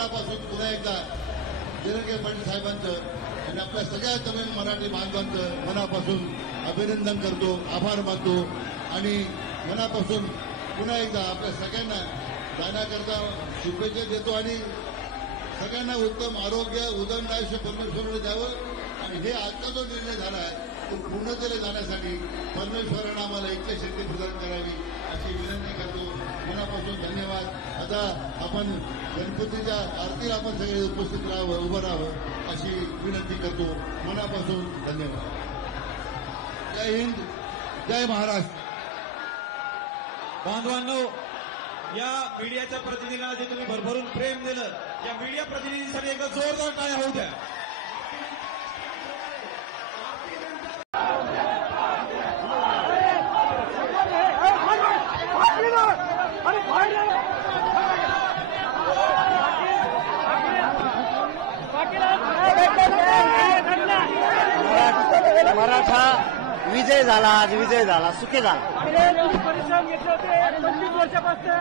मनापासून पुन्हा एकदा जरांगे पाटील साहेबांचं आणि आपल्या सगळ्या तमिळ मराठी बांधवांचं मनापासून अभिनंदन करतो, आभार मानतो आणि मनापासून पुन्हा एकदा आपल्या सगळ्यांना जाण्याकरता शुभेच्छा देतो आणि सगळ्यांना उत्तम आरोग्य, उदंड आयुष्य परमेश्वराने द्यावं आणि हे आजचा जो निर्णय झाला आहे तो पूर्णतेला जाण्यासाठी परमेश्वरानं आम्हाला इच्छाशक्ती प्रदान करावी अशी विनंती करतो. मनापासून धन्यवाद. आता आपण गणपतीच्या आरतीला आपण सगळे उपस्थित राहावं, उभं राहावं अशी विनंती करतो. मनापासून धन्यवाद. जय हिंद, जय महाराष्ट्र. बांधवांनो, या मीडियाच्या प्रतिनिधींना जे तुम्ही भरभरून प्रेम दिलं, या मीडिया प्रतिनिधींसाठी एकदा जोरदार टाळ्या होऊ द्या. मराठा विजय झाला, आज विजय झाला, सुखी झाला. परिश्रम घेतले होते 25 वर्षापासून.